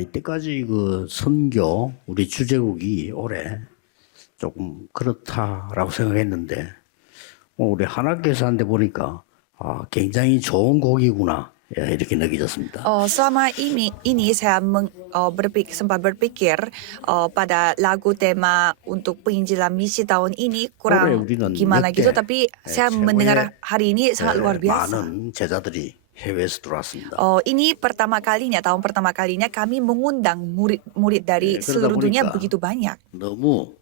이때까지 그 선교 우리 주제국이 올해 조금 그렇다라고 생각했는데 우리 하나교회사한테 보니까 굉장히 좋은 곡이구나 이렇게 느껴졌습니다. Selama ini saya sempat berpikir pada lagu tema untuk penginjilan misi tahun ini kurang gimana gitu, tapi saya mendengar hari ini sangat luar biasa. 많은 제자들이 해외에서 들어왔습니다. Ini tahun pertama kalinya kami mengundang murid-murid dari seluruh dunia begitu banyak. 너무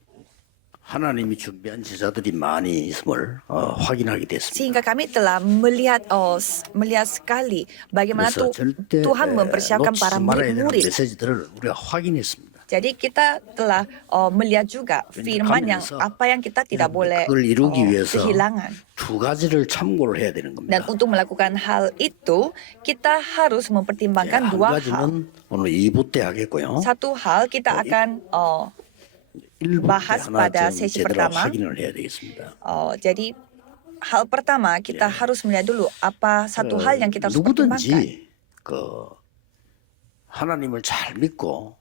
하나님이 준비한 제자들이 많이 있음을 확인하게 됐습니다. Sehingga kami telah melihat sekali bagaimana Tuhan mempersiapkan para murid-murid. 메시지들을 우리가 확인했습니다. Jadi kita telah melihat juga firman yang apa yang kita tidak boleh 그걸 이루기 위해서 kehilangan. 두 가지를 참고를 해야 되는 겁니다. Dan untuk melakukan hal itu, kita harus mempertimbangkan 한 dua hal. 가지는 오늘 2부 때 하겠고요. Satu hal kita akan 1부 때 bahas 하나 pada 좀 sesi 제대로 pertama. 확인을 해야 되겠습니다. Jadi hal pertama kita harus melihat dulu apa satu hal yang kita harus pertimbangkan. 누구든지 그 하나님을 잘 믿고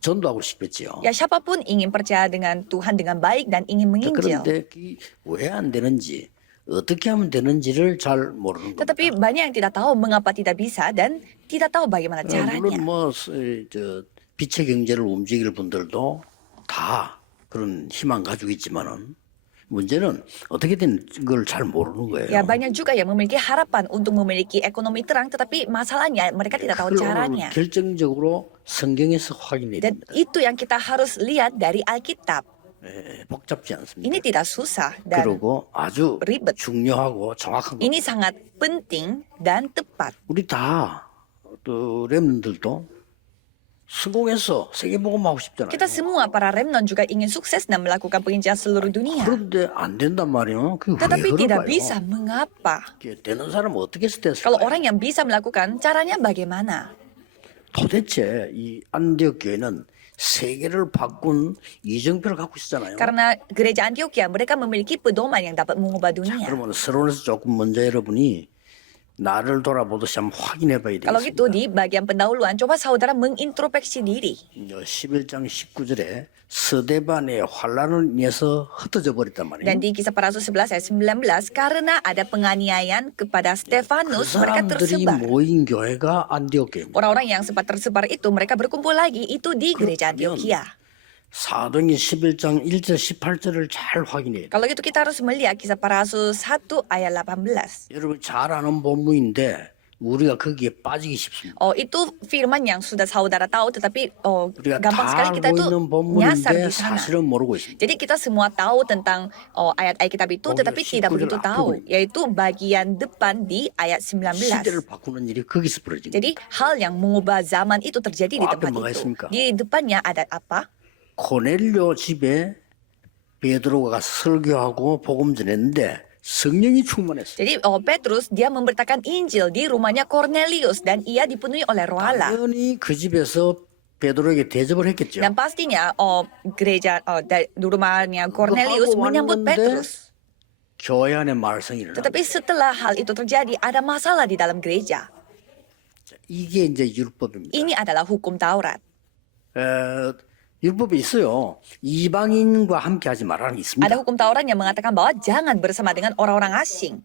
전도하고 싶겠지요. Ya siapapun ingin percaya dengan Tuhan dengan baik dan ingin menginjil. 그런데 왜 안 되는지 어떻게 하면 되는지를 잘 모르는 겁니다. Tetapi banyak yang tidak tahu mengapa tidak bisa dan tidak tahu bagaimana caranya. 물론 저 빛의 경제를 움직일 분들도 다 그런 희망 가지고 있지만은 문제는 어떻게 된 걸 잘 모르는 거예요. Ya banyak juga yang memiliki harapan untuk memiliki ekonomi terang, tetapi masalahnya mereka tidak tahu caranya. 결정적으로 성경에서 확인해야 Dan 됩니다. itu yang kita harus lihat dari Alkitab. 복잡지 않습니다. Ini tidak susah dan 그리고 아주 ribet. 중요하고 정확한 거. Ini sangat penting dan tepat. 우리 또 렘들도 성공해서 세계복음하고 싶잖아요. Kita semua para remnon juga ingin sukses dan melakukan penginjilan seluruh dunia. 그런데 안 된단 말이에요. 그게 왜 Tetapi tidak 그럴까요? bisa. Mengapa? 되는 사람은 어떻게 해서 됐을까요? Kalau orang yang bisa melakukan, caranya bagaimana? 도대체 이 안디옥 교회는 세계를 바꾼 이정표를 갖고 있잖아요. Karena gereja Antioquia mereka memiliki pedoman yang dapat mengubah dunia. 그러면 서론에서 조금 먼저 여러분이 나를 돌아보듯이 한번 확인해 봐야 Kalau gitu 되겠습니다. di bagian pendahuluan coba saudara mengintrospeksi diri. 11장 19절에 스데반의 환란을 인해서 흩어져 버렸단 말이에요. Dan di kisah para rasul 11 ayat 19 karena ada penganiayaan kepada 그 Stefanus mereka 사람들이 tersebar. 모인 교회가 안디옥 교회입니다. Orang-orang yang sempat tersebar itu mereka berkumpul lagi itu di gereja Antioquia. 사도행전 11장 1절 18절을 잘 확인해야 돼요. Kalau gitu kita harus melihat kisah para rasul 1 ayat 18. 여러분 잘 아는 본문인데 우리가 거기에 빠지기 쉽습니다. Itu firman yang sudah saudara tahu tetapi 우리가 gampang 다 sekali kita 알고 tuh 있는 nyasar 본문인데 di sana. 사실은 모르고 있습니다. Jadi kita semua tahu tentang ayat-ayat kitab itu 거기가 tetapi tidak 19절 begitu tahu, 앞부분. yaitu bagian depan di ayat 19. 시대를 바꾸는 일이 거기서 벌어집니다. Jadi hal yang mengubah zaman itu terjadi di 앞에 tempat 뭐가 itu. 있습니까? Di depannya ada apa? 코넬료 집에 베드로가 설교하고 복음 전했는데 성령이 충만했어요. Jadi Petrus dia memberitakan Injil di rumahnya Cornelius dan ia dipenuhi oleh Roh Allah. 당연히 그 집에서 베드로에게 대접을 했겠죠. Dan pastinya gereja di rumahnya Cornelius 하고 menyambut 왔는데 Petrus. 교회 안에 말썽이 일어나. Tetapi setelah hal itu terjadi ada masalah di dalam gereja. 이게 이제 율법입니다. Ini adalah hukum Taurat. 율법이 있어요. 이방인과 함께 하지 말라는 게 있습니다. Ada hukum Taurat yang mengatakan bahwa jangan bersama dengan orang-orang asing.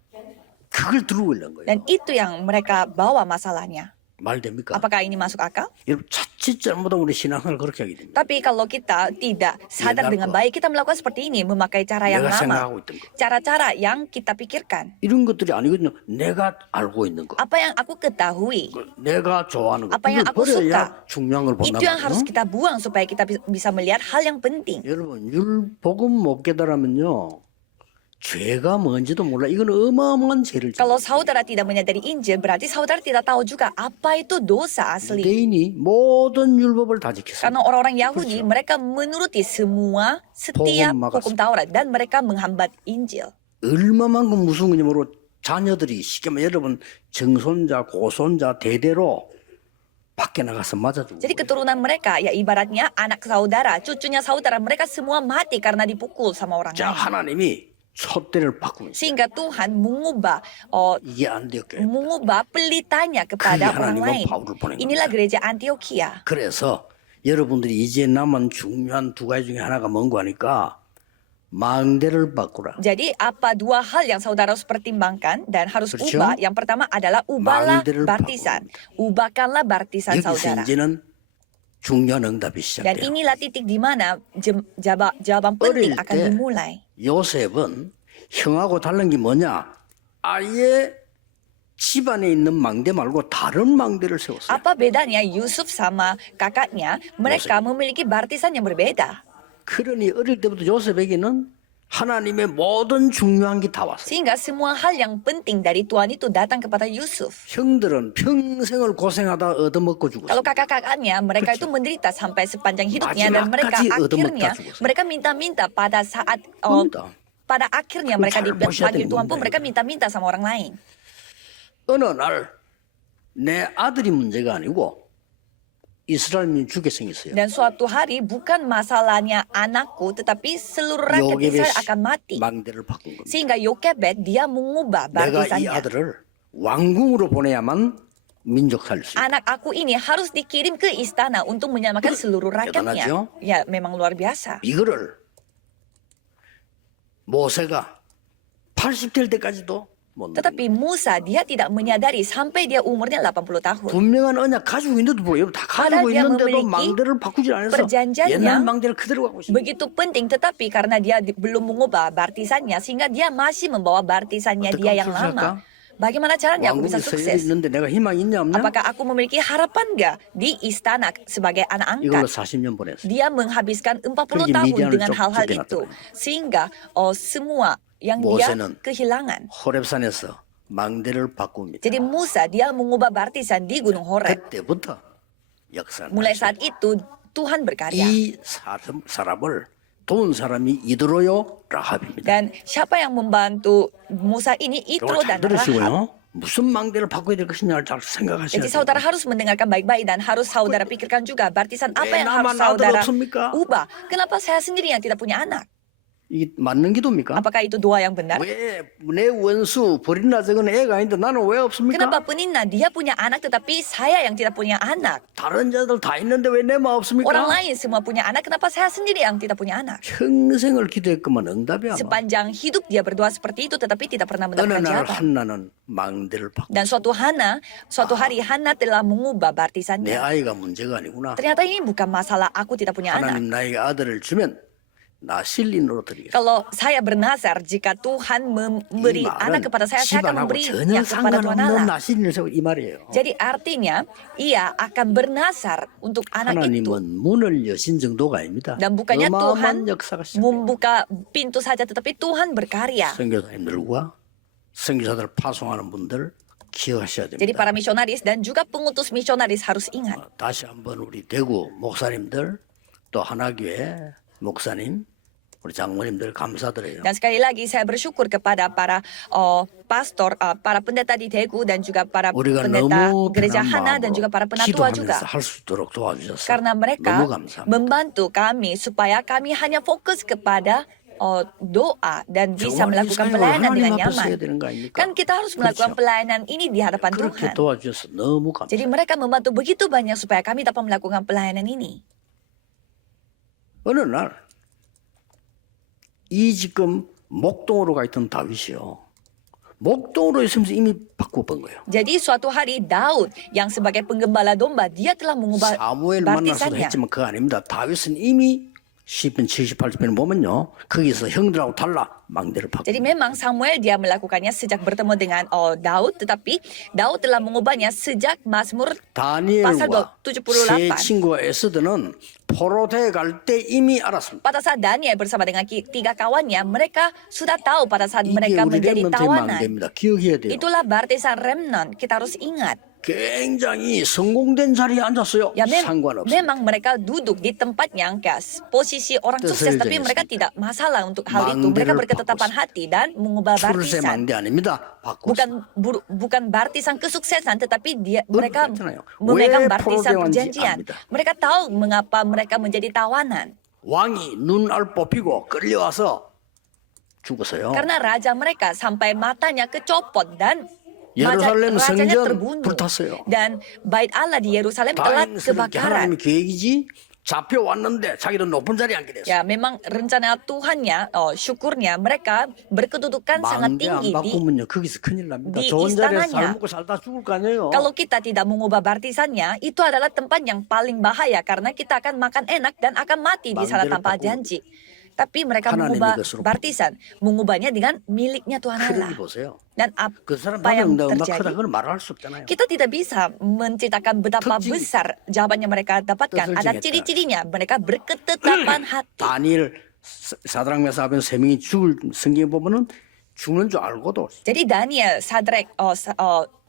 그걸 들고 있는 거예요. Dan itu yang mereka bawa masalahnya. 말 됩니까? Apakah ini masuk akal? 여러분 자칫 잘못하면 우리 신앙을 그렇게 하게 됩니다. Tapi kalau kita tidak sadar dengan baik, kita melakukan seperti ini, memakai cara yang 내가 lama. 생각하고 있던 거. Cara-cara yang kita pikirkan. 이런 것들이 아니거든요. 내가 알고 있는 거. Apa yang aku ketahui, 내가 좋아하는 거. apa yang 이걸 aku 버려야 suka, 중요한 걸 본단 itu yang harus 말이에요. kita buang supaya kita bisa melihat hal yang penting. 여러분 복음 못 깨달으면요. 죄가 뭔지도 몰라. 이건 어마어마한 죄를 Kalau 짓는 saudara tidak menyadari Injil, berarti saudara tidak tahu juga apa itu dosa asli. 유대인이 모든 율법을 다 지켰습니다. Karena orang-orang Yahudi, mereka menuruti semua setiap hukum Taurat dan mereka menghambat Injil. 얼마만큼 무서운 건지 모르고 자녀들이 쉽게 말해 여러분 정손자 고손자 대대로 밖에 나가서 맞아주고 Jadi keturunan mereka, ya ibaratnya anak saudara, cucunya saudara, mereka semua mati karena dipukul sama orang 자 lain. 하나님이 촛대를 바꾸는 거예요. Sehingga Tuhan mengubah 이게 안디옥교회. mengubah pelitanya kepada 그게 orang 하나님은 lain. 바울을 보낸 Inilah 겁니다. gereja Antioquia. 그래서 여러분들이 이제 남은 중요한 두 가지 중에 하나가 뭔고 하니까 망대를 바꾸라. Jadi apa dua hal yang saudara harus pertimbangkan dan harus 그렇죠? ubah? Yang pertama adalah ubahlah 망대를 baptisan. Ubahkanlah baptisan 여기서 saudara. 이제는 중요한 응답이 Dan 시작돼요. inilah titik di mana jawaban penting 어릴 akan 때 dimulai. 요셉은 형하고 다른 게 뭐냐? 아예 집안에 있는 망대 말고 다른 망대를 세웠어요. Apa bedanya Yusuf sama kakaknya? Mereka memiliki baptisan yang berbeda. 그러니 어릴 때부터 요셉에게는 하나님의 모든 중요한 게 다 왔어요. Sehingga semua hal yang penting dari Tuhan itu datang kepada Yusuf. 형들은 평생을 고생하다 얻어먹고 Kalau 죽었어요. kakak-kakaknya, mereka itu menderita sampai sepanjang hidupnya dan mereka 마지막까지 akhirnya 얻어먹다 죽었어요. mereka minta-minta pada saat 그렇습니다. pada akhirnya mereka 잘 보셔야 dipanggil 되는 Tuhan pun 겁니다, mereka minta-minta sama orang lain. 어느 날 내 아들이 문제가 아니고 이스라엘민 죽게 생겼어요. Dan suatu hari bukan masalahnya anakku, tetapi seluruh rakyat 요셉의 Israel akan mati. 망대를 바꾼 겁니다. Sehingga Yokebed dia mengubah 내가 이 baptisannya. 아들을 왕궁으로 보내야만 민족 살릴 수 있다. Anak aku ini harus dikirim ke istana untuk menyelamatkan seluruh rakyatnya. 대단하죠? Ya, memang luar biasa. 이거를 모세가 80될 때까지도 못 누린 Tetapi Musa dia tidak menyadari sampai dia umurnya 80 tahun. 분명한 언약 가지고 있는데도 불구하고 다 Padahal 가지고 dia 있는데도 memiliki 망대를 바꾸지 않아서 perjanjiannya 옛날 망대를 그대로 갖고 있습니다. Begitu penting, tetapi karena dia belum mengubah baptisannya, sehingga dia masih membawa baptisannya 어떻게 dia yang 하면 lama. Bagaimana caranya aku bisa 왕궁에 서열이 sukses? 있는데 내가 희망이 있냐 없냐? Apakah aku memiliki harapan nggak di istana sebagai anak 이걸로 angkat? 40년 보냈어요. Dia menghabiskan 40 그러지 tahun 미디안을 dengan hal-hal 쫓겨났잖아요. itu. Sehingga semua yang dia 모세는 kehilangan. 호렙산에서 망대를 바꿉니다. Jadi Musa dia mengubah baptisan di Gunung Horeb. 그때부터 역사를 Mulai saat itu Tuhan berkarya. 이 사람을 도운 사람이 이드로요 라합입니다. Dan siapa yang membantu Musa ini? Itro 이걸 잘 dan Rahab. 들으시고요. 무슨 망대를 바꿔야 될 것이냐를 잘 생각하셔야 Jadi 돼요. saudara harus mendengarkan baik-baik dan harus saudara pikirkan juga baptisan apa yang harus naman anak saudara 없습니까? ubah. Kenapa saya sendiri yang tidak punya anak? 이게 맞는 기도입니까? Apakah itu doa yang benar? 왜 내 원수 버린다 적은 애가 아닌데 나는 왜 없습니까? Kenapa penina dia punya anak tetapi saya yang tidak punya anak? 다른 자들 다 있는데 왜 내만 없습니까? Orang lain semua punya anak, kenapa saya sendiri yang tidak punya anak? 평생을 기도했구만 응답이 안 와. Sepanjang hidup dia berdoa seperti itu tetapi tidak pernah 어느 mendapatkan 날 jawaban. 한나는 망대를 바꾸고 Dan suatu hari Hana telah mengubah 내 baptisannya. 아이가 문제가 아니구나. Ternyata ini bukan masalah aku tidak punya anak. 하나님 나에게 아들을 주면 나 실린으로 드리겠습니다. Kalau saya bernazar, jika Tuhan memberi 이 anak kepada saya akan 집안하고 memberinya 전혀 kepada Tuhan 상관없는 Allah. 나실린을 세워 이 말이에요. Jadi artinya ia akan bernazar untuk anak itu. 하나님은 문을 여신 정도가 아닙니다. Dan bukannya Tuhan 어마어마한 역사가 시작돼요. membuka pintu saja, tetapi Tuhan berkarya. 선교사님들과 선교사들 파송하는 분들 기억하셔야 Jadi 됩니다. para misionaris dan juga pengutus misionaris harus ingat. 다시 한번 우리 대구 목사님들 또 하나교회 목사님 우리 장모님들 감사드려요. Dan sekali lagi saya bersyukur kepada para pastor, para pendeta di Daegu dan juga para 우리가 pendeta 너무 gereja 편한 Hana dan juga para penatua juga. 기도하면서 할 수 있도록 도와주셔서 Karena mereka 너무 감사합니다. membantu kami supaya kami hanya fokus kepada doa dan bisa 정말 이 melakukan 사역을 pelayanan 하나님 dengan 앞에서 nyaman. 해야 되는 거 아닙니까? Kan kita harus melakukan 그렇죠. pelayanan ini di hadapan Tuhan. 그렇게 도와주셔서 너무 감사합니다. Jadi mereka membantu begitu banyak supaya kami dapat melakukan pelayanan ini. 어느 날 이 지금 목동으로 가 있던 다윗이요. 목동으로 있으면서 이미 바꿔본 거예요. Jadi suatu hari Daud yang sebagai penggembala domba dia telah mengubah 사무엘 만나서도 baptisannya. 했지만 그거 아닙니다. 다윗은 이미 시편 78편 보면요. 거기서 형들하고 달라 망대를 바꿔. Jadi memang Samuel dia melakukannya sejak bertemu dengan Daud, tetapi Daud telah mengubahnya sejak Mazmur pasal 다니엘과 세 78. 친구와 에스더는 포로대에 갈 때 이미 알았습니다. Pada saat Daniel bersama dengan tiga kawannya, mereka sudah tahu pada saat 이게 mereka 우리 menjadi 렘넌트의 tawanan. 망대입니다. 기억해야 돼요. Itulah baptisan remnant. Kita harus ingat. 굉장히 성공된 자리에 앉았어요. Ya 상관없어요. memang mereka duduk di tempat yang posisi orang sukses, tapi mereka tidak masalah untuk hal itu. Mereka 망대를 berketetapan hati dan mengubah 출세 baptisan. 망대 아닙니다. 바꿨어요. Bukan baptisan kesuksesan, tetapi mereka 괜찮아요. memegang 왜 baptisan 포로되었는지 perjanjian. 압니다. Mereka tahu mengapa mereka menjadi tawanan. 왕이 눈알 뽑히고 끌려와서 죽었어요. Karena raja mereka sampai matanya kecopot dan 예루살렘 rajanya 성전 terbunuh. 불탔어요. Dan bait Allah di Yerusalem telah 다행스럽게 kebakaran. 하나님의 계획이지 잡혀왔는데 자기도 높은 자리에 앉게 됐어요. Ya, memang rencana Tuhannya, syukurnya mereka berkedudukan sangat 망대 안 tinggi di 바꾸면요 거기서 큰일 납니다. di 좋은 자리에서 istananya. 잘 먹고 살다 죽을 거 아니에요. Kalau kita tidak mengubah baptisannya, itu adalah tempat yang paling bahaya karena kita akan makan enak dan akan mati di sana 망대를 tanpa 바꾸고 janji. Tapi mereka 하나님의 mengubah 것으로 baptisan, mengubahnya dengan miliknya Tuhan Allah. 그러기 보세요. Dan 그 사람 apa yang 반응 막 크다 terjadi? 그걸 말할 수 없잖아요. Kita tidak bisa menceritakan betapa 특징이- besar jawabannya mereka dapatkan. Ada 뜻을 ciri-cirinya, mereka berketetapan hati. 다니엘 사드락 메사 아벤 세 명이 죽을 성경에 보면은 죽는 줄 알고도 Jadi Daniel, Sadrek,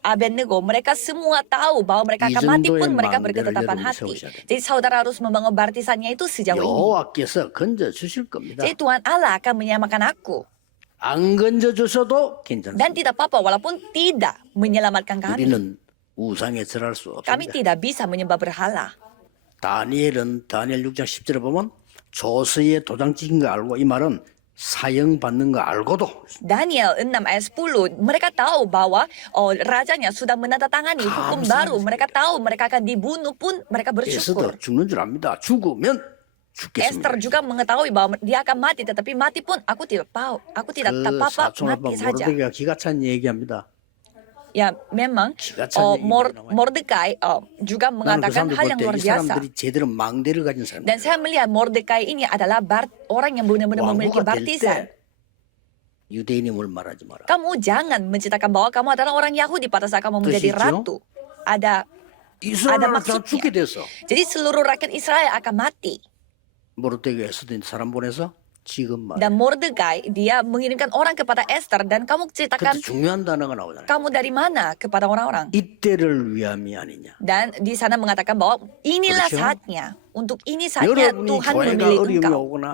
Abednego, mereka semua tahu bahwa mereka akan mati pun mereka berketetapan 여러분이 hati. 세우셔야 돼요. Jadi saudara harus membangun baptisannya itu sejauh ini. 여호와께서 건져 주실 겁니다. Jadi Tuhan Allah akan menyelamatkan aku. 안 건져 주셔도 괜찮습니다. Dan tidak apa-apa walaupun tidak menyelamatkan kami. 우리는 우상에 절할 수 Kami 없습니다. tidak bisa menyembah berhala. 다니엘 6장 10절에 보면 조서에 도장 찍힌 거 알고 이 말은 사형 받는 거 알고도 Daniel 6 ayat 10, mereka tahu bahwa rajanya sudah menandatangani hukum baru. Mereka tahu mereka akan dibunuh pun mereka bersyukur. 에스더 죽는 줄 압니다. 죽으면 죽겠습니다. Esther juga mengetahui bahwa dia akan mati, tetapi mati pun aku tidak tahu. Aku tidak 그 apa-apa, 사촌 아빠 mati saja. 모르드게가 기가 찬 얘기합니다. Ya, memang 기가 찬 얘기 나와요. Mordekai juga 나는 그 mengatakan 사람들 hal yang 볼 luar 때 이 biasa. 사람들이 제대로 망대를 가진 사람들. Dan saya melihat Mordekai ini adalah orang yang benar-benar memiliki 왕후가 될 baptisan. 때 유대인임을 말하지 마라. Kamu jangan menceritakan bahwa kamu adalah orang Yahudi pada saat kamu menjadi 뜻이죠? ratu. Ada 이스라엘 다 maksudnya. 죽게 됐어. Jadi seluruh rakyat Israel akan mati. 모르드게가 에스더 사람 보내서 지금 말. Dan Mordekai dia mengirimkan orang kepada Esther dan kamu ceritakan 그때 중요한 단어가 나오잖아요. kamu dari mana kepada orang-orang. 이때를 위함이 아니냐. Dan di sana mengatakan bahwa inilah 그렇죠? saatnya. Untuk ini saatnya 여러분이 Tuhan 교회가 memilih 어려움이 engkau. 오거나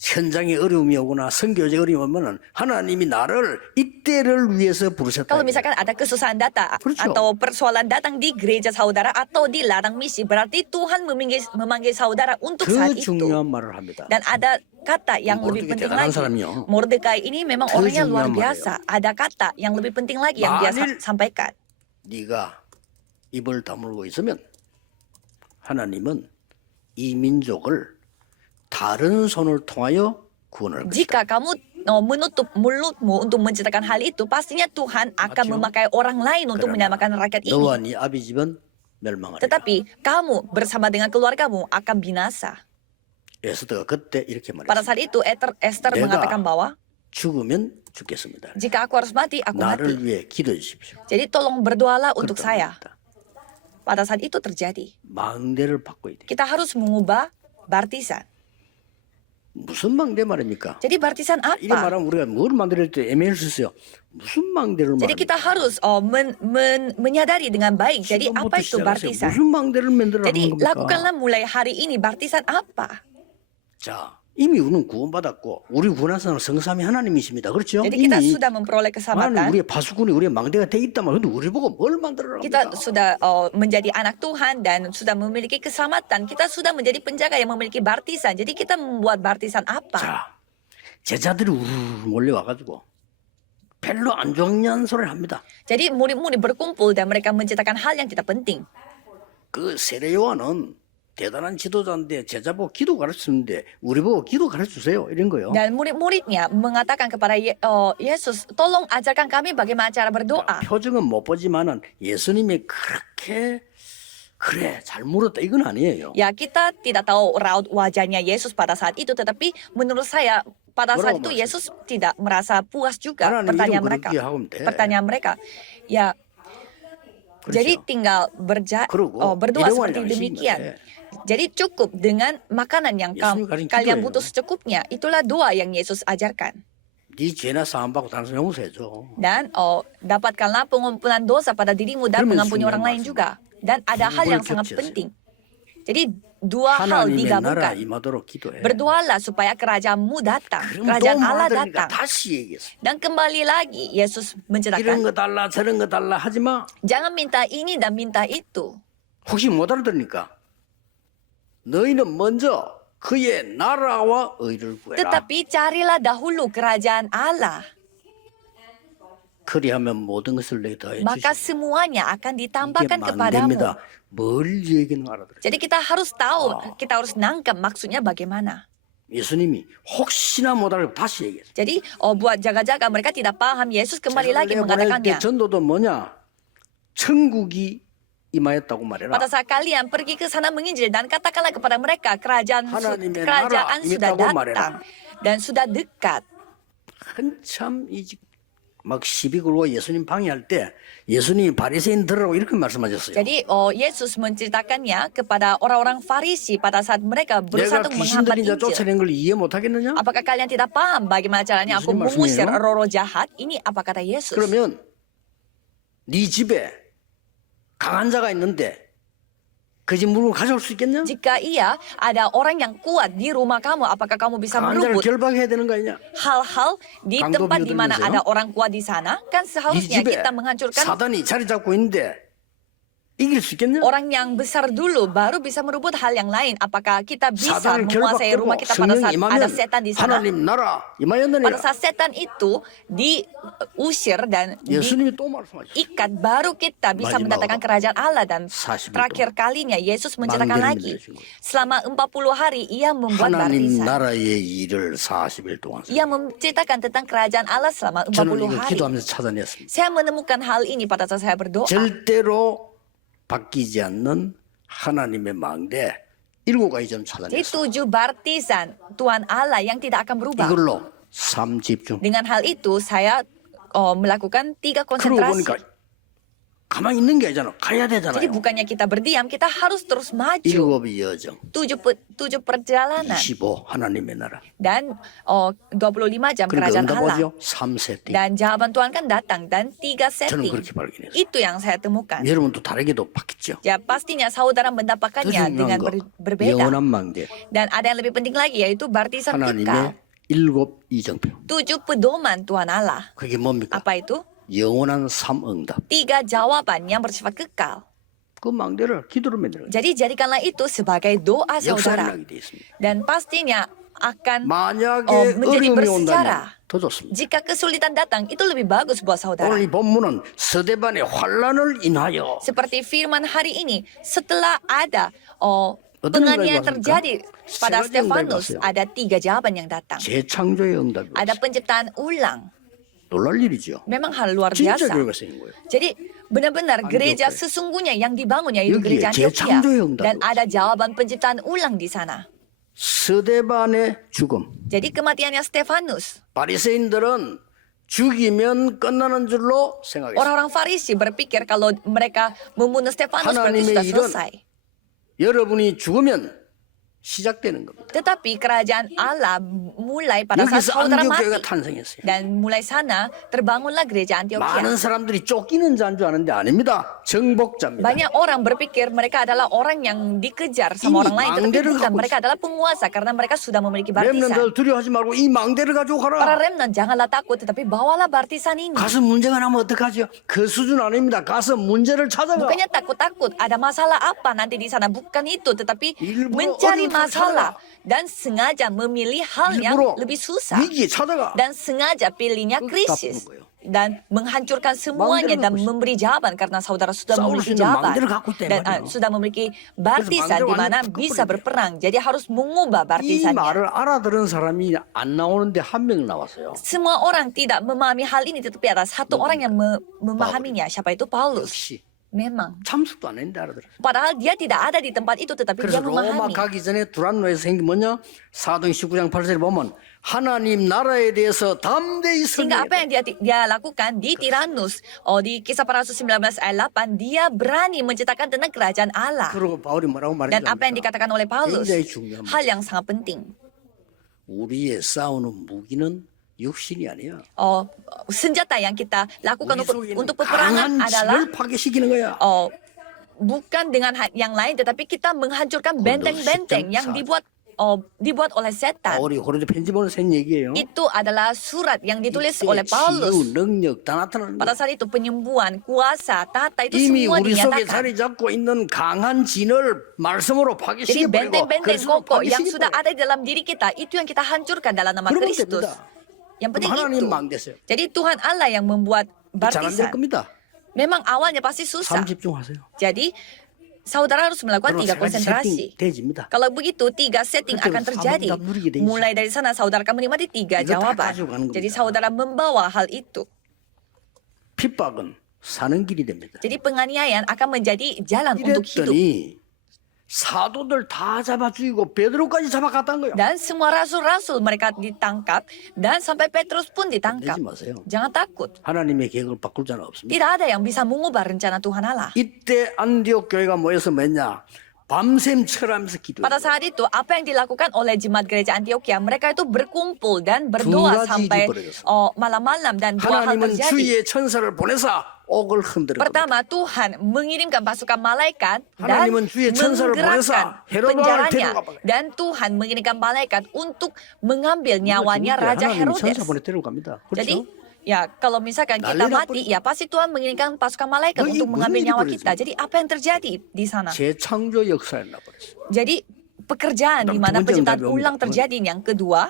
현장에 어려움이 오거나 선교제 어려움이 오면은 하나님이 나를 이때를 위해서 부르셨다. Kalau misalkan ada kesusahan datang 그렇죠. atau persoalan datang di gereja saudara atau di ladang misi, berarti Tuhan memanggil saudara untuk saat 그 itu. 중요한 말을 합니다. Dan ada kata yang lebih Mordekai penting 대단한 lagi. 사람이요. Mordekai ini memang 더 orangnya luar 중요한 biasa. Ada kata yang lebih penting lagi yang dia 만일- sampaikan. 네가 입을 다물고 있으면 하나님은 이 민족을 다른 손을 통하여 구원할 것이다. Jika kamu menutup mulutmu untuk menceritakan hal itu, pastinya Tuhan akan 맞죠? memakai orang lain untuk 그러나 menyelamatkan rakyat ini. 너와 네 아비 집은 멸망하리라. Tetapi kamu bersama dengan keluargamu akan binasa. 에스더가 그때 이렇게 Pada 말했어요. saat itu Esther 내가 mengatakan bahwa 죽으면 죽겠습니다. jika aku harus mati, aku mati. 나를 위해 기도해 주십시오. Jadi tolong berdoalah untuk 그랬단 saya. 말입니다. Pada saat itu terjadi. 망대를 바꿔야 돼. Kita harus mengubah baptisan. 무슨 망대 말입니까? Jadi baptisan 이래 apa? 말하면 우리가 뭘 만들 때 애매할 수 있어요. 무슨 망대를 Jadi kita 말합니까? harus menyadari dengan baik. Jadi 지금부터 apa itu 시작하세요. baptisan? 무슨 망대를 만들어라는 Jadi 겁니까? lakukanlah mulai hari ini baptisan apa? 자, 이미 우리는 구원받았고 우리 구원하시는 성삼위 하나님이십니다. 그렇죠? Jadi kita 이미 sudah memperoleh 하나님 keselamatan. 우리의 파수꾼이 우리의 망대가 돼 있다만 근데 우리 보고 뭘 만들어라 Kita 합니까? sudah menjadi anak Tuhan dan sudah memiliki keselamatan. Kita sudah menjadi penjaga yang memiliki baptisan. Jadi kita membuat baptisan apa? 자, 제자들이 우르르 몰려와가지고 별로 안 중요한 소리를 합니다. Jadi murid-murid berkumpul dan mereka menceritakan hal yang tidak penting. 그 세례 요한은 대단한 지도자인데 제자 보고 기도 가르치는데 우리 보고 기도 가르쳐주세요 이런 거요. Dan murid-muridnya mengatakan kepada Yesus, tolong ajarkan kami bagaimana cara berdoa. 표정은 못 보지만은 예수님이 그렇게 그래 잘 물었다 이건 아니에요. Ya, kita tidak tahu raut wajahnya Yesus pada saat itu, tetapi menurut saya pada saat itu 뭐라고 Yesus tidak merasa puas juga 하나님 pertanyaan 이름 mereka. 부르기에 하면 돼. Pertanyaan mereka. Ya, jadi 그렇죠. tinggal 그러고 berdoa 일용할 seperti 양식인 demikian. 거예요. Jadi cukup dengan makanan yang 예수님 가진 kalian 기도예요. butuh secukupnya. Itulah doa yang Yesus ajarkan. 네 죄나 사함 받고 다른 사람 용서해줘. Dan dapatkanlah pengampunan dosa pada dirimu dan 그러면 mengampuni orang lain 순간 juga. Dan ada hal yang sangat 겹쳐져요. penting. Jadi dua hal 하나님의 나라 digabungkan. 임하도록 기도해. Berdoalah supaya kerajaanmu datang, 그럼 또 kerajaan Allah 말하니까 datang. 다시 얘기했어. Dan kembali lagi Yesus 이런 menceritakan, 거 달라 저런 거 달라 하지 마. jangan minta ini dan minta itu. 혹시 못 알아들으니까 너희는 먼저 그의 나라와 의를 구해라. Tetapi carilah dahulu kerajaan Allah, 그리하면 모든 것을 내게 더해 maka 주시오. semuanya akan 이게 ditambahkan kepadamu. 만됩니다. 뭘 얘기는 알아들어요. Jadi kita harus tahu, kita harus nangkep maksudnya bagaimana. 예수님이 혹시나 못 알고 다시 얘기했어요. Jadi buat jaga-jaga mereka tidak paham, Yesus kembali 제가 lagi 내가 보낼 때 mengatakannya. 전도도 뭐냐? 천국이 임하였다고 말해라. Pada saat kalian pergi ke sana menginjil dan katakanlah kepada mereka kerajaan 하나님의 kerajaan 나라 sudah 임했다고 말해라. datang dan sudah dekat. 한참 막 시비 걸고 예수님 방해할 때 예수님이 바리새인들하고 이렇게 말씀하셨어요. Jadi Yesus menceritakannya kepada orang-orang Farisi pada saat mereka berusaha 내가 untuk menghambat 귀신들이 이제 Injil. 쫓아낸 걸 이해 못하겠느냐? Apakah kalian tidak paham bagaimana caranya aku 무슨 mengusir 말씀이에요? roh-roh jahat? Ini apa kata Yesus? 그러면 네 집에 강한 자가 있는데 그 집 물건 가져올 수 있겠냐? Jika iya, ada orang yang kuat di rumah kamu, apakah kamu bisa 강한 자를 merebut 결박해야 되는 거 아니냐? hal-hal di 강도 tempat di mana 비유들면서요? ada orang kuat di sana? Kan 네 seharusnya 집에 kita menghancurkan 사단이 자리 잡고 있는데 이길 수 있겠냐? orang yang besar dulu, baru bisa merebut hal yang lain. Apakah kita bisa 사단을 menguasai rumah 결박되고 kita pada 성령이 saat ada 임하면 setan di sana? 하나님 나라 Pada 임하였느니라. saat setan itu diusir dan 예수님이 또 말씀하셨어요. diikat, baru kita bisa 마지막으로 mendatangkan kerajaan Allah. Dan 40일 terakhir kalinya Yesus menceritakan 망대를 lagi, 내리신 거예요. selama 40 hari ia membuat 하나님 barisan. 나라의 일을 40일 동안 Ia menceritakan tentang kerajaan Allah selama 저는 40 이거 hari. 기도하면서 찾아냈습니다. Saya menemukan hal ini pada saat saya berdoa. 절대로 바뀌지 않는 하나님의 망대 7가지 좀 Jadi 찾아냈어요. 7 baptisan Tuhan Allah yang tidak akan berubah. 이걸로 삶 집중. Dengan hal itu saya melakukan 3 그러고 konsentrasi. 보니까 가만히 있는 게 아니잖아. 가야 Jadi 되잖아요. bukannya kita berdiam, kita harus terus maju. 7의 여정, 7 perjalanan 25 하나님의 나라. dan 25 jam 그러니까 kerajaan 응답 Allah. 오죠? 3세팅. Dan jawaban Tuhan kan datang dan 3 저는 setting. 그렇게 발견했어요. Itu yang saya temukan. 여러분도 다르게도 바뀌죠. Ya pastinya saudara 더 mendapatkannya 중요한 dengan 거 berbeda. 영원한 망대. Dan ada yang lebih penting lagi yaitu baptisan kekal. 하나님의 7 이정표. 7 pedoman Tuhan Allah. 그게 뭡니까? Apa itu? 영원한 삶응답. 3 jawaban yang bersifat kekal. 그 망대를 기도로 만들어요. Jadi jadikanlah itu sebagai doa 역사를 saudara. 하게 돼 있습니다. Dan pastinya akan 만약에 menjadi 어려움이 bersejarah. 온다면 더 좋습니다. Jika kesulitan datang, itu lebih bagus buat saudara. 오늘 이 본문은 서대반의 환란을 인하여 Seperti firman hari ini, setelah ada 어떤 penganiayaan 응답이 terjadi 왔습니까? pada 세 가지 응답이 Stefanus, 왔어요. ada 3 jawaban yang datang. 재창조의 응답이 Ada 왔어요. penciptaan ulang. 놀랄 일이죠. Memang hal luar 진짜 biasa. 교회가 생긴 거예요. Jadi benar-benar gereja Antioquia. sesungguhnya yang dibangun yaitu 여기에 gereja Antioquia. 재창조의 응답이 Dan ada jawaban penciptaan ulang di sana. 서대반의 죽음. Jadi kematiannya Stefanus. 바리새인들은 죽이면 끝나는 줄로 생각했어요. Orang-orang Farisi berpikir kalau mereka membunuh Stefanus berarti 하나님의 sudah 일은 selesai. 여러분이 죽으면 시작되는 겁니다. Tetapi kerajaan Allah mulai pada saat 여기서 saudara mati. 안디옥교회가 탄생했어요. Dan mulai sana terbangunlah gereja Antioquia. 많은 사람들이 쫓기는 자인 줄 아는데 아닙니다. 정복자입니다. Banyak orang berpikir mereka adalah orang yang dikejar sama Ini orang lain. Tetapi 망대를 bukan, 갖고 mereka adalah penguasa karena mereka sudah memiliki baptisan. 렘넌들 두려워하지 말고 이 망대를 가지고 Para 가라. remnant janganlah takut, tetapi bawalah baptisan ini. 가서 문제가 나면 어떡하죠? 그 수준 아닙니다. 가서 문제를 찾아가. Bukannya takut-takut, ada masalah apa nanti di sana. Bukan itu, tetapi 일부러 mencari 어려운 masalah. 찾아가. Dan sengaja memilih hal yang 일부러 lebih susah. 위기에 찾아가. Dan sengaja pilihnya 그 krisis. 나쁜 거예요. Dan menghancurkan semuanya 망대를 dan 갖고 있어요. memberi jawaban karena saudara sudah 싸울 memiliki 수 있는 jawaban 망대를 갖고 있단 dan 말이에요. sudah memiliki baptisan 망대를 di mana 완전히 bisa 바꿔버려야 berperang. Jadi harus mengubah 이 baptisannya. 말을 알아들은 사람이 안 나오는데 한 명 나왔어요. Semua orang tidak memahami hal ini, tetapi ada satu orang yang memahaminya. Siapa itu? Paulus. 역시 Memang. 참석도 안 했는데 알아들었어요. Padahal dia tidak ada di tempat itu, tetapi dia 그래서 로마 memahami. 가기 전에 두란노에서 생긴 뭐냐? 사도행 19장 8절에 보면 하나님 나라에 대해서 담대히 Sehingga apa 설명했다. yang dia lakukan di Tiranus, di kisah para rasul 19 ayat 8, dia berani menceritakan tentang kerajaan Allah. 그리고 바울이 뭐라고 Dan apa yang 말했습니까? dikatakan oleh Paulus, 굉장히 중요한 hal yang sangat penting. 우리의 싸우는 무기는 육신이 아니야. Senjata yang kita lakukan 우리 속에 있는 untuk peperangan 강한 adalah 집을 파괴시키는 거야. bukan dengan yang lain, tetapi kita menghancurkan benteng-benteng yang dibuat dibuat oleh setan. 바울이 고린도 편지본을 쓴 얘기예요. Itu adalah surat yang ditulis 이때 oleh Paulus. 치유, 능력 다 나타나는 Pada 거예요. saat itu penyembuhan, kuasa, tata itu 이미 semua 우리 속에 dinyatakan. 자리 잡고 있는 강한 진을 말씀으로 Jadi 파괴시켜버리고 benteng-benteng 그리스도로 kokoh yang sudah 파괴시켜버려요. ada di dalam diri kita, itu yang kita hancurkan dalam nama 그러면 Kristus. 됩니다. Yang penting 그럼 하나님 itu. 망 됐어요. Jadi Tuhan Allah yang membuat 잘 안 될 baptisan. 겁니다. Memang awalnya pasti susah. 3 집중하세요. Jadi saudara harus melakukan 그러면 3 세 가지 konsentrasi. 세팅 돼집니다. Kalau begitu 3 setting 그때 akan terjadi. 사방다 누리게 돼 있어요. Mulai dari sana saudara akan menikmati 3 이거 다 jawaban. 가지고 가는 Jadi 겁니다. saudara membawa hal itu. 핍박은 사는 길이 됩니다. Jadi penganiayaan akan menjadi jalan untuk hidup. 이랬더니 사도들 다 잡아 죽이고 베드로까지 잡아갔다는 거예요. Dan semua rasul-rasul mereka ditangkap dan sampai Petrus pun ditangkap. 내지 마세요. Jangan takut. 하나님의 계획을 바꿀 자는 없습니다. Tidak ada yang bisa mengubah rencana Tuhan Allah. 이때 안디옥 교회가 모여서 뭐냐? 밤샘 철하면서 기도해요. Pada saat itu, apa yang dilakukan oleh jemaat gereja Antioquia, mereka itu berkumpul dan berdoa 가지 sampai 일이 벌어졌어요. malam-malam dan 2 hal 하나님은 terjadi. 주의 천사를 보내사 옥을 흔들어. Pertama, Tuhan mengirimkan pasukan malaikat dan 하나님은 주의 천사를 menggerakkan 보내사 헤롯 왕을 penjaranya. 데려가 버려요. Dan Tuhan mengirimkan malaikat untuk mengambil nyawanya Raja 하나님 천사 Herodes. 보내 데려갑니다. Jadi, 그렇죠? ya kalau misalkan kita 난리 mati, ya pasti Tuhan mengirimkan pasukan malaikat 너 이 untuk mengambil 무슨 nyawa 일이 kita. Jadi apa yang terjadi di sana? 재창조 역사에 나버렸어요. Jadi pekerjaan di Dan mana 두 번째 penciptaan 응답이 ulang 옵니다. terjadi. Yang kedua,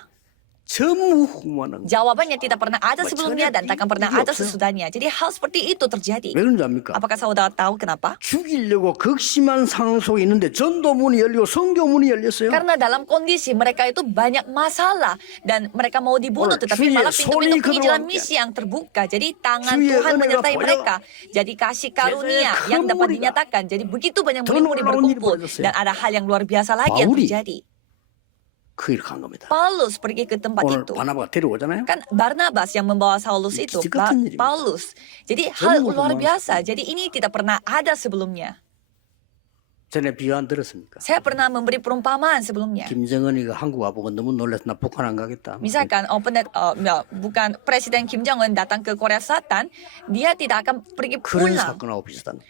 전무후무하는. jawabannya tidak pernah ada sebelumnya dan takkan pernah 일이 ada 없어요. sesudahnya. Jadi hal seperti itu terjadi. 왜 그런지 압니까? Apakah saudara tahu kenapa? 죽이려고 극심한 상황 속에 있는데 전도문이 열리고 성교문이 열렸어요. Karena dalam kondisi mereka itu banyak masalah dan mereka mau dibunuh, 오늘 tetapi 주의 malah 손이 pintu-pintu penginjilan 그들과 misi yang terbuka. Jadi tangan 주의 Tuhan 은혜가 menyertai 보여. mereka. Jadi kasih karunia 세상에 yang 큰 dapat 무리가 dinyatakan. Jadi begitu banyak 더 murid-murid 놀라운 일이 berkumpul 벌어졌어요. dan ada hal yang luar biasa lagi yang 바울이 terjadi. 그 일을 간 겁니다. Paulus pergi ke tempat 오늘 itu. 바나바가 데려오잖아요. Kan Barnabas yang membawa Saulus itu, 기적 같은 일입니다. Paulus. Jadi hal 전무 luar hukuman. biasa. Jadi ini tidak pernah ada sebelumnya. 전에 비유 안 들었습니까? Saya pernah memberi perumpamaan sebelumnya. 김정은이가 한국 와보고 너무 놀라서 나 북한 안 가겠다. Misalkan bukan Presiden Kim Jong Un datang ke Korea Selatan, dia tidak akan pergi 그런 pulang. 사건하고 비슷한.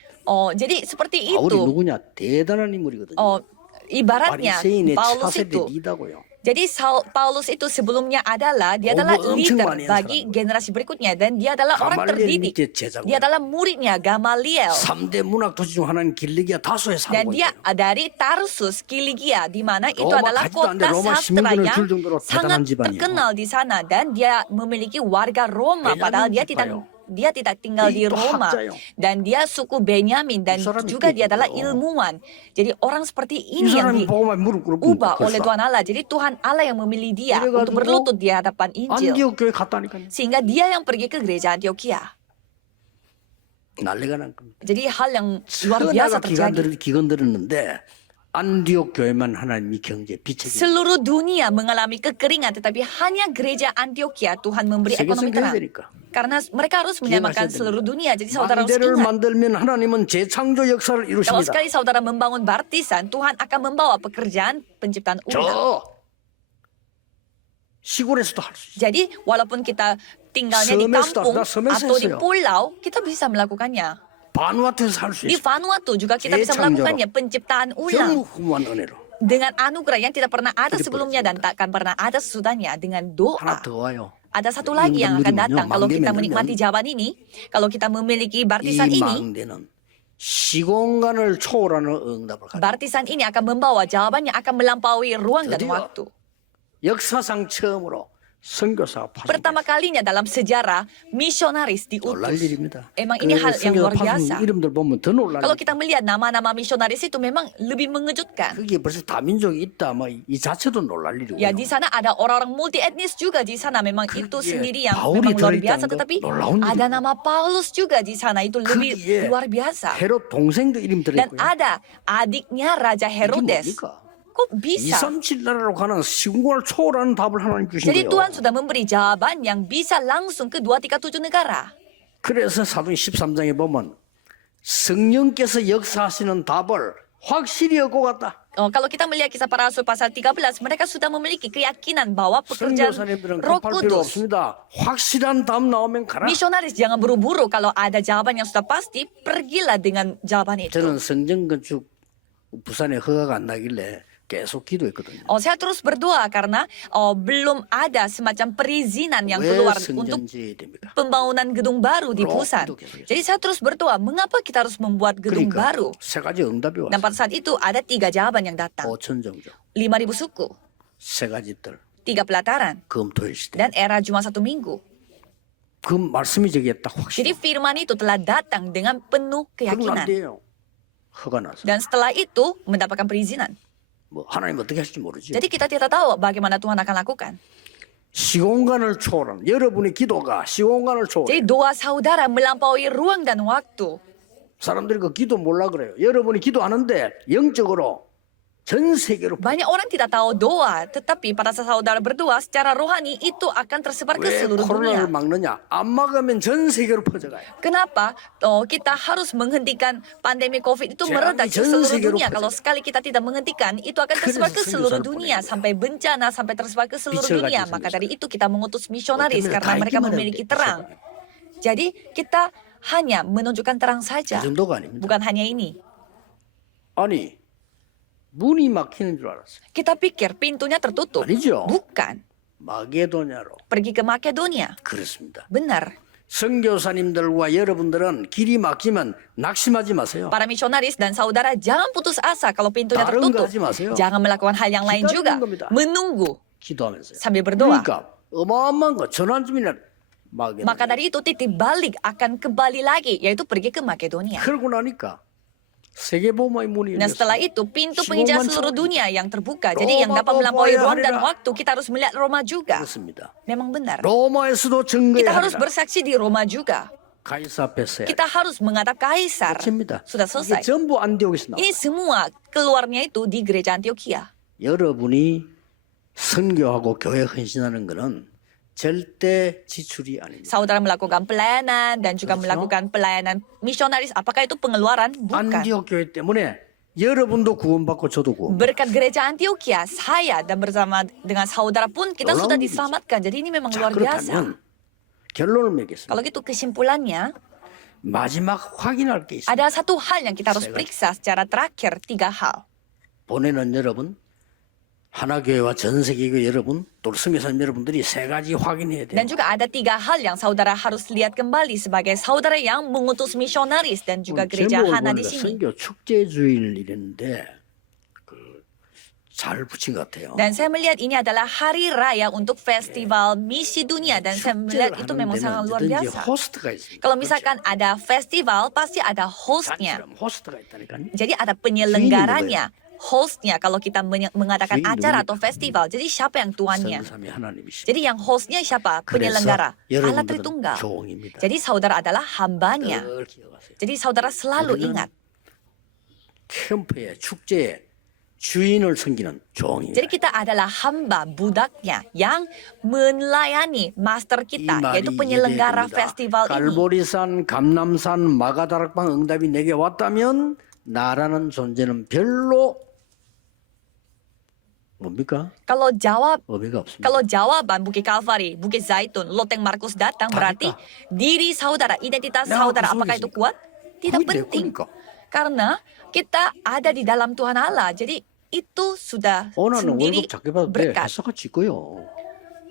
Jadi seperti 바울이 itu. 누구냐? 대단한 인물이거든요. Ibaratnya 바리새인의 Paulus 차세대 itu. 리더고요. Jadi Paulus itu sebelumnya dia adalah 엄청 leader 많이 한 bagi 사람이에요. generasi berikutnya dan dia adalah orang 가말리엘 terdidik. 밑에 제자고요. Dia adalah muridnya Gamaliel. 3대 문학 도시 중 하나는 길리기아 다소에 Dan 살고 dia 있어요. dari Tarsus, Kilikia, di mana itu Roma adalah 가지도 않는데 kota 로마 sastra 시민권을 yang 줄 정도로 대단한 sangat 집안이에요. terkenal di sana dan dia memiliki warga Roma Benyamin padahal 지파요. dia tidak tinggal di Itu Roma 학자요. dan dia suku Benyamin dan 이 사람이 juga dia adalah 그래요. ilmuwan. Jadi orang seperti 이 ini yang 사람이 보고만 무릎 꿇고 diubah oleh Tuhan Allah. Jadi Tuhan Allah yang memilih dia 이래가지고 untuk berlutut di hadapan Injil. 안디옥 교회 갔다니까요. Sehingga dia yang pergi ke gereja Antioquia. 난리가 난 겁니다. Jadi hal yang luar biasa 천하가 terjadi. 기건 들었는데 안디옥 교회만 하나님이 경제 빛의 길. Seluruh dunia mengalami kekeringan, tetapi hanya gereja Antioquia Tuhan memberi ekonomi 세계성 terang. 교회니까. Karena mereka harus menyamakan 기억하셔야 seluruh 됩니다. dunia. Jadi saudara harus 망대를 ingat, 만들면 하나님은 재창조 역사를 kalau 이루십니다. sekali saudara membangun baptisan, Tuhan akan membawa pekerjaan penciptaan ulang. 저 시골에서도 할 수 있어요. Jadi walaupun kita tinggalnya di 섬에서도, kampung 나 섬에서 atau di 했어요. pulau, kita bisa melakukannya. 바누아투에서 할 수 Di 있어요. Vanuatu juga kita bisa 재창조로. melakukannya, penciptaan ulang. 전무후무한 은혜로. Dengan anugerah yang tidak pernah ada Jadi sebelumnya dan takkan pernah ada sesudahnya, dengan 하나 doa. 더 와요. Ada satu lagi yang akan datang. Kalau kita menikmati 망대면 jawaban ini, kalau kita memiliki 이 baptisan ini, 망대는 시공간을 초월하는 응답을 가져. baptisan ini akan membawa jawabannya akan melampaui ruang dan 드디어 waktu. 역사상 처음으로 선교사가 Pertama 파송됐어요. kalinya dalam sejarah misionaris 놀랄 diutus. 일입니다. Emang ini hal yang luar biasa. 이름들 보면 더 놀랄 Kalau 일. kita melihat nama-nama misionaris itu memang lebih mengejutkan. 그게 벌써 다민족이 있다. 이 자체도 놀랄 일이고요. Ya di sana ada orang-orang multi etnis juga di sana. Memang itu 그게 sendiri yang 바울이 memang luar 들어있다는 biasa. 거 Tetapi 놀라운 ada 일이에요. nama Paulus juga di sana. Itu lebih 거기에 luar biasa. 헤롯 동생도 이름 Dan 들어있고요. ada adiknya Raja 이게 Herodes. 뭡니까? Kok bisa? 237 나라로 가는 시공간을 초월하는 답을 하나님 주신 Jadi 거예요. Tuhan sudah memberi jawaban yang bisa langsung ke 237 negara. 그래서 사도행 13장에 보면 성령께서 역사하시는 답을 확실히 얻고 갔다. Kalau kita melihat kisah para rasul pasal 13, mereka sudah memiliki keyakinan bahwa pekerjaan 선교사님들은 Roh 급할 필요 Kudus. 없습니다. 확실한 답 나오면 가라. Misionaris jangan buru-buru, kalau ada jawaban yang sudah pasti, pergilah dengan jawaban itu. 저는 성전 건축 부산에 허가가 안 나길래 계속 기도했거든요. Saya terus berdoa karena belum ada semacam perizinan yang 왜 keluar untuk 성전지어야 됩니까? pembangunan gedung baru di Busan. Jadi saya terus berdoa, mengapa kita harus membuat gedung 그러니까 baru? 세 가지 응답이 Dan 왔어요. pada saat itu ada 3 jawaban yang datang. 5천 정도, 5.000 suku, 세 가지 뜰, 3 pelataran, 금토일 시대. dan era Jumat 1 minggu. 그 말씀이 저기에 딱 Jadi 확실해. firman itu telah datang dengan penuh 그러면 안 keyakinan. 돼요. 허가 나서. Dan setelah itu mendapatkan perizinan. 뭐 하나님 어떻게 하실지 모르죠. Jadi kita tidak tahu bagaimana Tuhan akan lakukan. 시공간을 초월한 여러분의 기도가 시공간을 초월. Jadi doa saudara melampaui ruang dan waktu. 사람들이 그 기도 몰라 그래요. 여러분이 기도하는데 영적으로 전 세계로 Banyak orang tidak tahu doa, tetapi pada saat saudara berdoa secara rohani itu akan tersebar ke 왜 seluruh 코로나를 dunia. 막느냐? 안 막으면 전 세계로 퍼져가요. Kenapa kita harus menghentikan pandemi COVID itu Jangan meredak ke 전 seluruh 세계로 dunia? 퍼져. Kalau sekali kita tidak menghentikan, itu akan tersebar ke 그래서 seluruh 선교사를 dunia 보내는 sampai bencana, sampai tersebar ke seluruh 빛을 dunia. 가진 Maka 선교사. dari itu kita mengutus misionaris 어쩌면 karena 다 mereka 있기만 memiliki 해도 terang. 빛을 Jadi kita hanya menunjukkan terang 그 saja, 정도가 아닙니다. bukan hanya ini. 아니 문이 막히는 줄 알았어요. Kita pikir pintunya tertutup. 아니죠. Bukan. 마게도냐로. Pergi ke Makedonia. 그렇습니다. Benar. 선교사님들과 여러분들은 길이 막히면 낙심하지 마세요. Para misionaris dan saudara jangan putus asa kalau pintunya 다른 거 tertutup. 하지 마세요. Jangan melakukan hal yang lain 기다리는 juga. 겁니다. Menunggu 기도하면서요. sambil berdoa. 그러니까 어마어마한 거 전환점이나 마게도냐. Maka dari itu titik balik akan kembali lagi, yaitu pergi ke Makedonia. 그러고 나니까 세계복음의 문이 Dan setelah 열렸어요. itu pintu penginjalan seluruh dunia yang terbuka. Jadi yang dapat melampaui ruang dan waktu, kita harus melihat Roma juga. 그렇습니다. Memang benar. 로마에서도 Kita harus 증거해야 bersaksi di Roma juga. 가이사 앞에서 해야 Kita harus menghadap kaisar. 됩니다. Sudah 이게 selesai. 전부 안디옥에서 나와요. Ini semua keluarnya itu di gereja Antioquia. 여러분이 선교하고 교회 헌신하는 것은 절대 지출이 아닙니다. Saudara melakukan pelayanan dan juga melakukan pelayanan misionaris. Apakah itu pengeluaran? Bukan. 안디옥 교회 때문에 여러분도 구원받고 저도 구원. Berkat gereja Antioquia, saya dan bersama dengan saudara pun kita sudah diselamatkan. Jadi ini memang 자, luar biasa. 그렇다면 결론을 맺겠습니다. Kalau gitu kesimpulannya, 마지막 확인할 게 있습니다. ada satu hal yang kita harus periksa secara terakhir, 3 hal. 보내는 여러분, 하나교회와 전 세계교 여러분, 또 선교사님 여러분들이 세 가지 확인해야 돼요. Dan juga ada 3 hal yang saudara harus lihat kembali sebagai saudara yang mengutus misionaris dan juga gereja Hana di sini. 선교 축제주일 이랬는데 잘 붙인 것 같아요. Dan saya melihat ini adalah hari raya untuk festival misi dunia dan saya melihat itu memang sangat luar biasa. 호스트가 있습니다. Kalau misalkan ada festival, pasti ada hostnya. 잔치라면 호스트가 있다니까요. Jadi ada penyelenggaranya, hostnya kalau kita mengadakan acara atau festival. Jadi siapa yang tuannya? 성삼위 하나님이시죠. Jadi yang hostnya siapa? Penyelenggara. Allah Tritunggal. 종입니다. Jadi saudara adalah hambanya. 늘 기억하세요. Jadi saudara selalu ingat. 캠프의 축제에 주인을 섬기는 종입니다. Jadi kita adalah hamba budaknya yang melayani master 이 kita, 말이 yaitu penyelenggara 이해됩니다. festival ini. 갈보리산, 감남산, 마가다락방 응답이 내게 왔다면 나라는 존재는 별로 뭡니까? Kalau jawab 의미가 없습니다. Kalau jawaban Bukit Kalvari, Bukit Zaitun, Loteng Markus datang, berarti diri saudara, identitas Nah, saudara, apa apakah itu solusi? kuat? Tidak Kuat deh, penting. kuat. Karena kita ada di dalam Tuhan Allah. Jadi itu sudah 오늘은 sendiri 월급 작게 받아도 돼. berkat. 회사가 짓고요.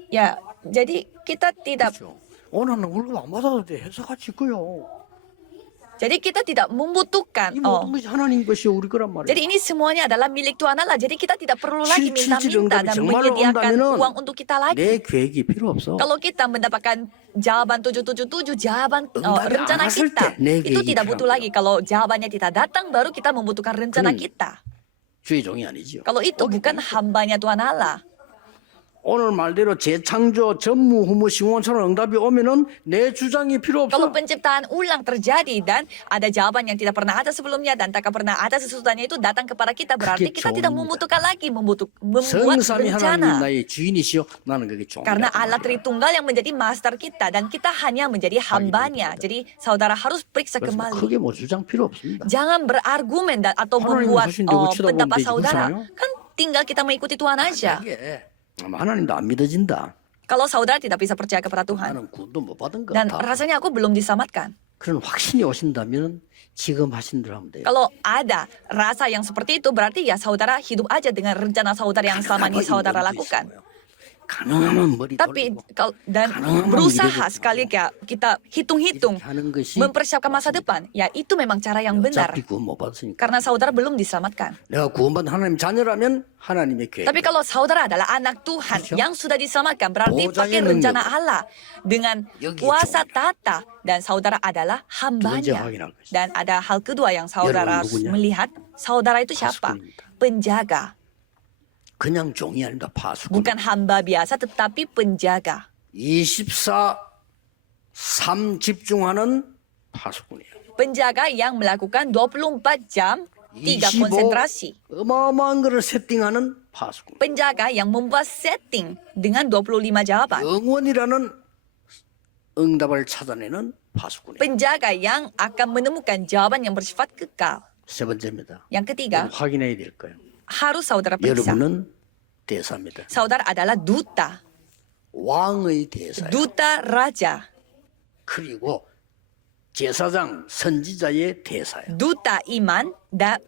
Ya, jadi kita tidak 그렇죠. 오늘은 월급 안 받아도 돼. 회사가 짓고요. jadi kita tidak membutuhkan. 이 모든 것이 하나님 것이 우리 거란 말이에요. Jadi ini semuanya adalah milik Tuhan Allah. Jadi kita tidak perlu lagi 실질적인 minta-minta 응답이 dan 정말로 menyediakan 온다면은 uang untuk kita lagi. 내 계획이 필요 없어. Kalau kita mendapatkan jawaban 777, jawaban 응답이 rencana 안 왔을 kita, 때 내 itu 계획이 tidak butuh 필요한 lagi. Kalau jawabannya tidak datang, baru kita membutuhkan rencana 그건 kita. 주의 종이 아니지요. Kalau itu bukan hambanya Tuhan Allah. 오늘 말대로 재창조, 전무후무, 시공원처럼 응답이 오면은 내 주장이 필요 Kalau 없어. penciptaan ulang terjadi dan ada jawaban yang tidak pernah ada sebelumnya dan tak pernah ada sesuatunya itu datang kepada kita, berarti 그게 kita tidak 좋습니다. membutuhkan lagi membuat 성삼위 하나님 rencana. 나의 주인이시여 나는 그게 종. Karena Allah Tritunggal yang menjadi master kita dan kita hanya menjadi hambanya. Jadi saudara harus periksa 그래서 kembali. 크게 뭐 주장 필요 없습니다. Jangan berargumen atau 하나님 membuat 하신 대로 치다 보면 pendapat 되지, saudara. 그렇잖아요? Kan tinggal kita mengikuti Tuhan aja. 이게 하나님도 안 믿어진다. Kalau saudara tidak bisa percaya kepada Tuhan. 나는 구원도 못 받은 것 Dan 같아. rasanya aku belum diselamatkan. 그런 확신이 오신다면 지금 하신 대로 하면 돼요. Kalau ada rasa yang seperti itu, berarti ya saudara hidup aja dengan rencana saudara yang selama ini saudara lakukan. 가능하면 머리 Tapi 돌리고 dan 가능하면 berusaha 이래도 sekali kayak kita hitung-hitung 이렇게 하는 것이 mempersiapkan masa depan, ya itu memang cara yang benar. 어차피 구원 못 받았으니까. Karena saudara belum diselamatkan. 내가 구원받은 하나님 자녀라면 하나님의 계획. Tapi kalau saudara adalah anak Tuhan 그렇죠? yang sudah diselamatkan, berarti 보호자의 pakai rencana Allah dengan 여기 kuasa 중요해요. tata, dan saudara adalah 번째 hambanya. 확인할 것이다. Dan ada hal kedua yang saudara 여러분 누구냐? melihat, saudara itu siapa? 파수꾼입니다. Penjaga. 그냥 종이 아닙니다. 파수꾼. Bukan hamba biasa, tetapi penjaga. 24/3 집중하는 파수꾼이에요. Penjaga yang melakukan 24 jam, 3 25 konsentrasi. 어마어마한 거를 세팅하는 파수꾼. Penjaga yang membuat setting dengan 25 jawaban. 영원이라는 응답을 찾아내는 파수꾼이에요. Penjaga yang akan menemukan jawaban yang bersifat kekal. 세 번째입니다. Yang ketiga, 확인해야 될 거예요. harus saudara periksa. 여러분은 대사입니다. Saudara adalah duta. 왕의 대사예요. Duta raja. 그리고 제사장 선지자의 대사예요. Duta iman,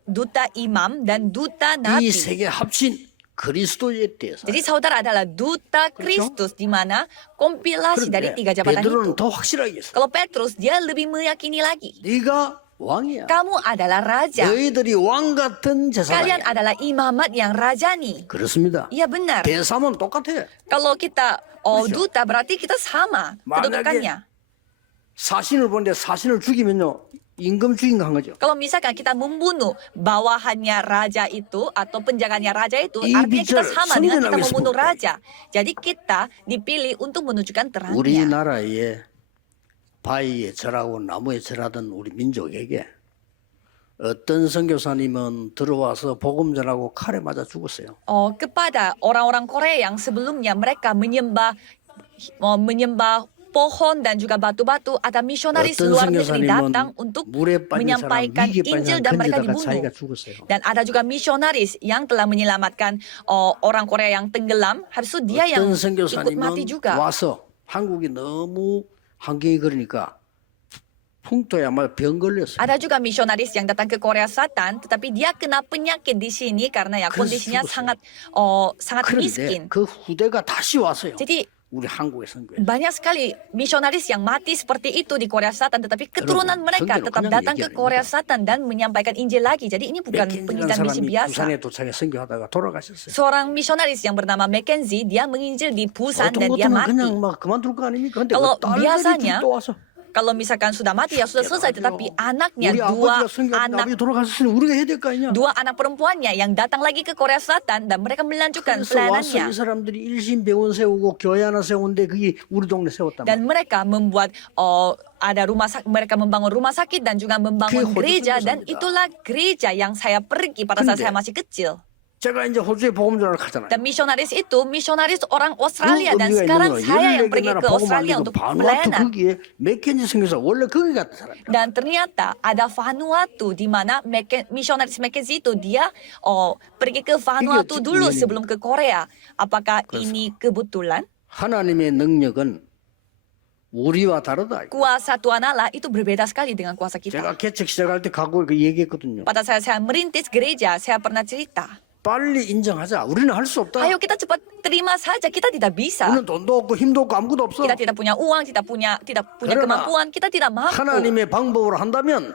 duta imam, dan duta 이 nabi. 세 개 합친 그리스도의 대사. Jadi saudara adalah duta Kristus, di mana kompilasi dari tiga jabatan 베드로는 itu. 더 확실하게 했어. Kalau Petrus, dia lebih meyakini lagi. 네가 왕이야. Kamu adalah raja. 너희들이 왕 같은 Kalian 제사장이야. adalah imamat yang rajani. 그렇습니다. Iya benar. 대사면 똑같아. Kalau kita duta, berarti kita sama kedudukannya. 사신을 보는데 사신을 죽이면요 임금 죽인 거 한 거죠. Kalau misalkan kita membunuh bawahannya raja itu atau penjaganya raja itu, 이 artinya kita 빛을 sama dengan kita 선전하겠습니다. membunuh raja. Jadi kita dipilih untuk menunjukkan terangnya. 우리나라에 바위에 절하고 나무에 절하던 우리 민족에게 어떤 선교사님은 들어와서 복음 전하고 칼에 맞아 죽었어요. Kepada orang-orang Korea yang sebelumnya mereka menyembah pohon dan juga batu-batu, ada misionaris 어떤 luar negeri 선교사님은 datang untuk 물에 빠진 사람, menyampaikan 위기에 빠진 Injil 사람 dan mereka 건지다가 자기가 dibunuh. 죽었어요. Dan ada juga misionaris yang telah menyelamatkan orang Korea yang tenggelam. Habis itu dia yang 어떤 ikut mati 선교사님은 juga. 와서 한국이 너무 환경이 그러니까 풍토야말로 병 걸렸어요. Ada juga misionaris yang datang ke Korea Selatan, tetapi dia kena penyakit di sini karena ya 그래서 kondisinya 죽었어요. sangat 그런데 miskin. 그 후대가 다시 왔어요. Jadi 우리 한국의 선교에. banyak sekali misionaris yang mati seperti itu di Korea Selatan, tetapi keturunan 여러분, mereka 선교는 tetap 그냥 datang 얘기 ke Korea 아닙니다. Selatan dan menyampaikan Injil lagi. Jadi ini bukan 맥켄지라는 pengisian misi 사람이 biasa. 부산에 도착해 선교하다가 돌아가셨어요. Seorang misionaris yang bernama Mackenzie, dia menginjil di Busan 어떤 dan dia 것들은 mati. 그냥 막 그만둘 거 아닙니까? 근데 Kalau 딸들이 biasanya, 또 와서 kalau misalkan sudah mati ya sudah selesai, tetapi anaknya 우리 dua 아버지가 선교하는데 anak 아버지 돌아가셨으니 우리가 해야 될 거 아니냐? dua anak perempuannya yang datang lagi ke Korea Selatan dan mereka melanjutkan 그래서 와서 이 pelayanannya. 사람들이 일신병원 세우고 교회 하나 세운데 그게 우리 동네 세웠단 말이야. Dan mereka membuat ada rumah sakit, mereka membangun rumah sakit dan juga membangun 그게 gereja, dan 호주 itulah gereja yang saya pergi pada saat 근데 saya masih kecil. 제가 이제 호주에 복음 전하러 가잖아요. Dan misionaris itu misionaris orang Australia, dan 의미가 sekarang 있는 거예요. saya yang 14개 pergi 나라 ke 복음 Australia 만들고 untuk 바누아투 pelayanan. 거기에 맥켄지 선교사 원래 거기 갔던 사람이에요. Dan ternyata ada Vanuatu di mana misionaris Mackenzie itu dia pergi ke Vanuatu dulu 우연입니다. sebelum ke Korea. Apakah ini kebetulan? 하나님의 능력은 우리와 다르다. Kuasa Tuhan Allah itu berbeda sekali dengan kuasa kita. 제가 개척 시작할 때 각오 그 얘기했거든요. Pada saat saya merintis gereja, saya pernah cerita. 빨리 인정하자. 우리는 할 수 없다. Ayo kita cepat terima saja, kita tidak bisa. 우리는 돈도 없고 힘도 없고 아무것도 없어. Kita tidak punya uang, tidak punya 그러나 kemampuan, kita tidak mampu. 하나님의 방법으로 한다면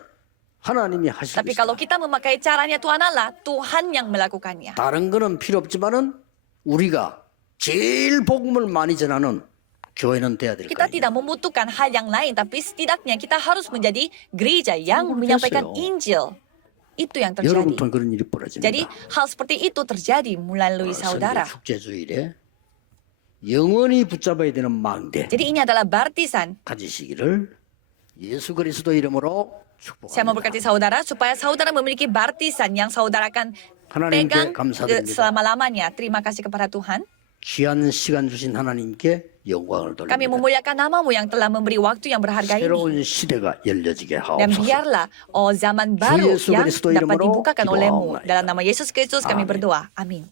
하나님이 하실 수 Tapi 있다. kalau kita memakai caranya Tuhan Allah, Tuhan yang melakukannya. 다른 거는 필요 없지만은 우리가 제일 복음을 많이 전하는 교회는 돼야 될 Kita 거예요. tidak membutuhkan hal yang lain, tapi setidaknya kita harus menjadi gereja yang menyampaikan 그렇겠어요. Injil. Itu yang 여러분 terjadi. 통해 그런 일이 벌어집니다. Jadi hal seperti itu terjadi melalui saudara. 축제주일에 영원히 붙잡아야 되는 망대 Jadi ini adalah baptisan. 가지시기를 예수 그리스도 이름으로 Saya memberkati 축복합니다. saudara supaya saudara memiliki baptisan yang saudara akan 하나님께 pegang 감사드립니다. selama-lamanya. Terima kasih kepada Tuhan. 귀한 시간 주신 하나님께 영광을 Kami 돌립니다. memuliakan namamu yang telah memberi waktu yang berharga ini. 새로운 시대가 열려지게 Dan 하옵소서. biarlah zaman baru Yesus yang Kristus dapat 이름으로 dibukakan olehmu. 기도하옵나이다. Dalam nama Yesus Kristus kami 아멘. berdoa. Amin.